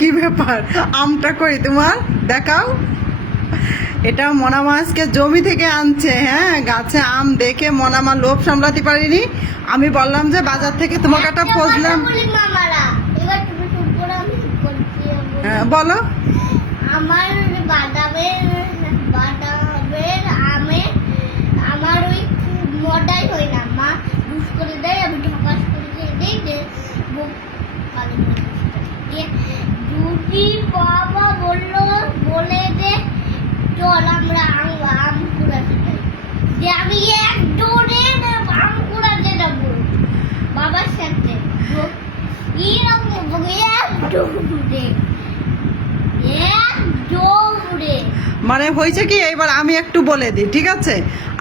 কি ব্যাপার? আমটা কই তোমার? দেখাও। এটা মনামা আজকে জমি থেকে আনছে হ্যাঁ? গাছে আম দেখে মনামা লোভ সামলাতে পারিনি। আমি বললাম যে বাজার থেকে তোমাকে একটা ফজলাম বলি হ্যাঁ, বলো। আমার বাদামের বাদামের আমে আমার ওই মডাই হয় না মা করে দেয় আমি দিই করে দিয়ে দুটি বাবা বলল, বলে দে, চল আমরা আম আম কুড়াতে যে আমি এক দৌড়ে আম কুড়াতে যাব। বাবার সাথে। এরকম এক দৌড়ে এক দৌড়ে মানে হয়েছে কি, এইবার আমি একটু বলে দিই, ঠিক আছে?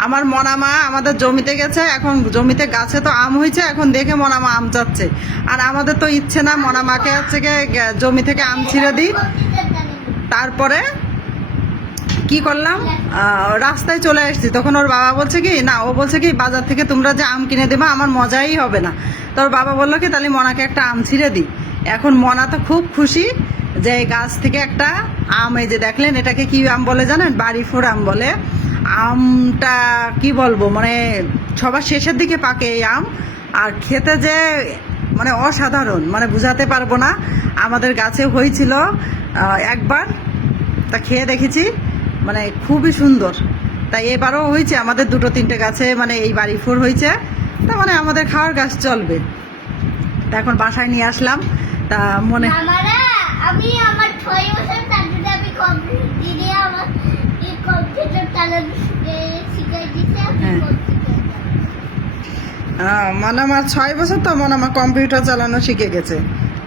আমার মনামা আমাদের জমিতে গেছে, এখন জমিতে গাছে তো আম হয়েছে, এখন দেখে মনামা আম চাচ্ছে। আর আমাদের তো ইচ্ছে না মনামাকে হচ্ছে গিয়ে জমি থেকে আম ছিঁড়ে দিই। তারপরে কি করলাম? রাস্তায় চলে এসেছি তখন ওর বাবা বলছে কি, না, ও বলছে কি, বাজার থেকে তোমরা যে আম কিনে দেবে, আমার মজাই হবে না। তো ওর বাবা বলল কি, তাহলে মনাকে একটা আম ছিঁড়ে দিই। এখন মনা তো খুব খুশি যে গাছ থেকে একটা আম এই যে দেখলেন, এটাকে কি আম বলে জানেন? বাড়ি ফোর আম বলে। আমটা কি বলব মানে সবার শেষের দিকে পাকে এই আম। আর খেতে যে মানে অসাধারণ মানে বুঝাতে পারব না। আমাদের গাছে হয়েছিল একবার। তা খেয়ে দেখেছি মানে খুবই সুন্দর। তাই এবারও হয়েছে, আমাদের দুটো তিনটে গাছে মানে এই বাড়ি ফুর হয়েছে। তা মানে আমাদের খাওয়ার গাছ চলবে। তা এখন বাসায় নিয়ে আসলাম। তা মনে আমি আমার ছয় বছর দিদি আমার এই কম্পিউটার চালানো শিখাই দিতে আমি হ্যাঁ। মানে আমার ছয় বছর তো মনে আমার কম্পিউটার চালানো শিখে গেছে।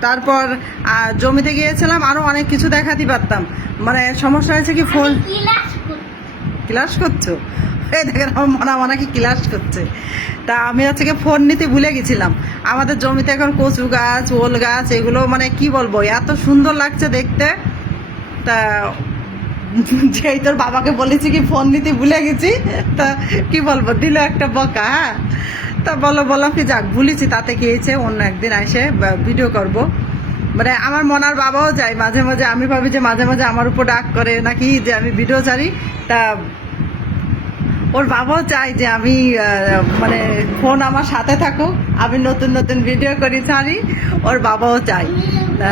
তারপর জমিতে গিয়েছিলাম আরও অনেক কিছু দেখাতে পারতাম। মানে সমস্যা হয়েছে কি ফোন ক্লাস করছ। এই দেখেন আমার মনে কি ক্লাস করছে। তা আমি হচ্ছে কি ফোন নিতে ভুলে গেছিলাম। আমাদের জমিতে এখন কচু গাছ ওল গাছ এগুলো মানে কি বলব এত সুন্দর লাগছে দেখতে। তা, যেই তোর বাবাকে বলেছি কি ফোন নিতে ভুলে গেছি, তা কি বলব, দিল একটা বকা হ্যাঁ? তা বলো, বললাম কি, যাক, ভুলেছি, তাতে কি হয়েছে অন্য একদিন এসে ভিডিও করব। মানে আমার মনার বাবাও যায়, মাঝে মাঝে আমি ভাবি যে মাঝে মাঝে আমার উপর ডাক করে নাকি যে আমি ভিডিও ছাড়ি, তা ওর বাবাও চায় যে আমি মানে ফোন আমার সাথে থাকুক, আমি নতুন নতুন ভিডিও করি, ছাড়ি, ওর বাবাও চায়, তা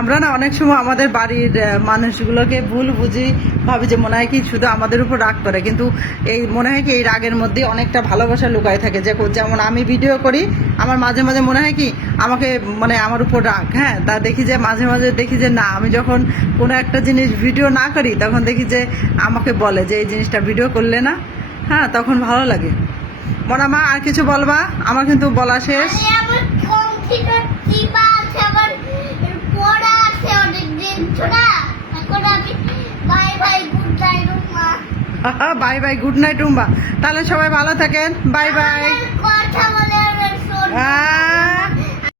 আমরা না অনেক সময় আমাদের বাড়ির মানুষগুলোকে ভুল বুঝি ভাবি যে মনে হয় কি শুধু আমাদের উপর রাগ করে। কিন্তু এই মনে হয় কি এই রাগের মধ্যে অনেকটা ভালোবাসা লুকায় থাকে। যে যেমন আমি ভিডিও করি, আমার মাঝে মাঝে মনে হয় কি আমাকে মানে আমার উপর রাগ হ্যাঁ? তা দেখি যে মাঝে মাঝে দেখি যে না, আমি যখন কোনো একটা জিনিস ভিডিও না করি, তখন দেখি যে আমাকে বলে যে, এই জিনিসটা ভিডিও করলে না? হ্যাঁ তখন ভালো লাগে। মনা মা, আর কিছু বলবা? আমার কিন্তু বলা শেষ আরে আমার কম্পিউটার চিপা আছে আমার পড়া আছে অনেক দিন ছোড়া এখন আমি বাই বাই গুড বাই মা bye bye good night Rumba. তাহলে সবাই ভালো থাকেন। Bye bye. কথা বলে